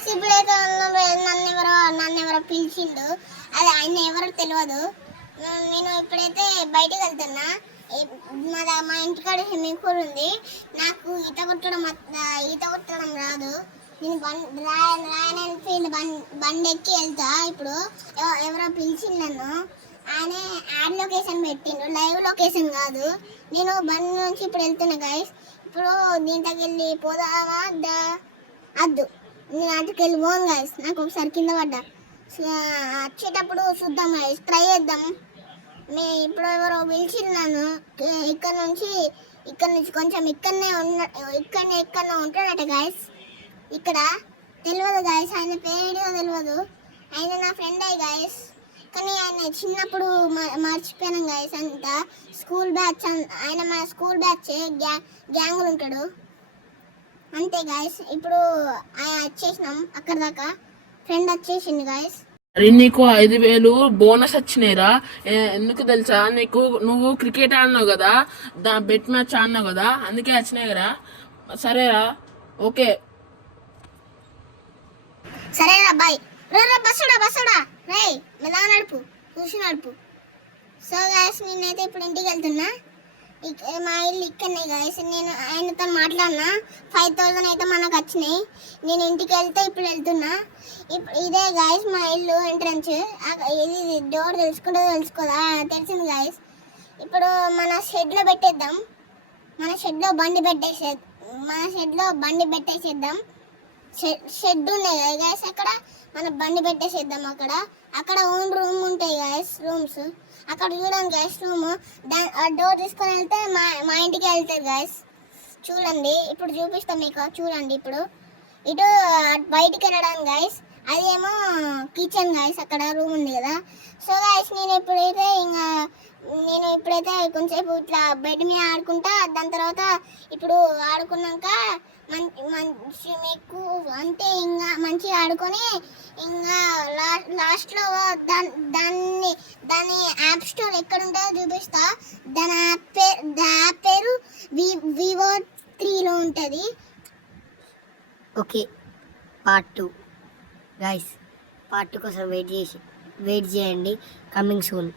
Guys ఇప్పుడైతే నన్ను ఎవరో పిలిచిండు. అది ఆయన ఎవరో తెలియదు. నేను ఇప్పుడైతే బయటకు వెళ్తున్నా. మా ఇంటికాడ స్విమ్మింగ్ పూల్ ఉంది. నాకు ఈత కొట్టడం రాదు. నేను రాయల్ ఎన్ఫీల్డ్ బండి ఎక్కి వెళ్తా. ఇప్పుడు ఎవరో పిలిచిండు నన్ను. ఆయన యాడ్ లొకేషన్ పెట్టిండు, లైవ్ లొకేషన్ కాదు. నేను బండి నుంచి ఇప్పుడు వెళ్తున్నా గాయస్. ఇప్పుడు దీంట్లోకి వెళ్ళి పోదామా అద్దు, నేను అటుకి వెళ్ళి పోను గాయస్. నాకు ఒకసారి కింద పడ్డా. వచ్చేటప్పుడు చూద్దాం గాయస్, ట్రై చేద్దాం. ఇప్పుడు ఎవరో పిలిచిండు నన్ను. ఇక్కడ నుంచి కొంచెం ఎక్కడో ఉంటాడట గాయస్. ఇక్కడ తెలియదు గాయస్, ఆయన పేరేడో తెలియదు. ఆయన నా ఫ్రెండ్ అయ్యి గాయస్, కానీ ఆయన చిన్నప్పుడు మర్చిపోయాను గాయస్. అంతా స్కూల్ బ్యాచ్, ఆయన మన స్కూల్ బ్యాచ్ గ్యాంగులు ఉంటాడు అంతే గాయస్. ఇప్పుడు ఆయన వచ్చేసినాం, అక్కడ దాకా ఫ్రెండ్ వచ్చేసింది గాయస్. అరే నీకు 5,000 బోనస్ వచ్చినాయిరా. ఎందుకు తెలుసా, నువ్వు క్రికెట్ ఆడినావు కదా, బెట్ మ్యాచ్ ఆడినావు కదా, అందుకే వచ్చినాయి కదా. సరేరా, ఓకే సరేరా బాయ్. బస్సుడా రే మెదా నడుపు, చూసి నడుపు. సో గాయస్ నేనైతే ఇప్పుడు ఇంటికి వెళ్తున్నా. మా ఇల్లు ఇక్కడనే గాయస్. నేను ఆయనతో మాట్లాడినా, 5,000 అయితే మనకు వచ్చినాయి. నేను ఇంటికి వెళ్తే ఇప్పుడు వెళ్తున్నా. ఇదే గాయస్ మా ఇల్లు ఎంట్రన్స్. ఇది డోర్ తెలుసుకోదా తెలిసింది గాయస్. ఇప్పుడు మన షెడ్లో పెట్టేద్దాం. మన షెడ్లో బండి పెట్టేసేద్దాం. షెడ్ ఉన్నాయి కదా గాయస్, అక్కడ మన బండి పెట్టేసేద్దాం. అక్కడ ఓన్ రూమ్ ఉంటాయి గాయస్, రూమ్స్. అక్కడ చూడండి గాయస్, రూమ్ డోర్ తీసుకొని వెళ్తే మా ఇంటికి వెళ్తారు గాయస్. చూడండి, ఇప్పుడు చూపిస్తాం మీకు. చూడండి, ఇప్పుడు ఇటు బయటికి వెళ్ళడానికి గాయస్, అదేమో కిచెన్ గాయస్. అక్కడ రూమ్ ఉంది కదా. సో గాయస్ నేను ఇప్పుడైతే కొంచెంసేపు ఇట్లా బెడ్ మీద ఆడుకుంటా. దాని తర్వాత ఇప్పుడు ఆడుకున్నాక మంచి మీకు అంటే ఇంకా మంచిగా ఆడుకొని ఇంకా లాస్ట్లో దాని యాప్ స్టోర్ ఎక్కడ ఉంటుందో చూపిస్తా. దాని యాప్ పేరు వివో 3లో ఉంటుంది. Okay, part 2 guys. పార్ట్ 2 కోసం వెయిట్ చేయండి. Coming soon.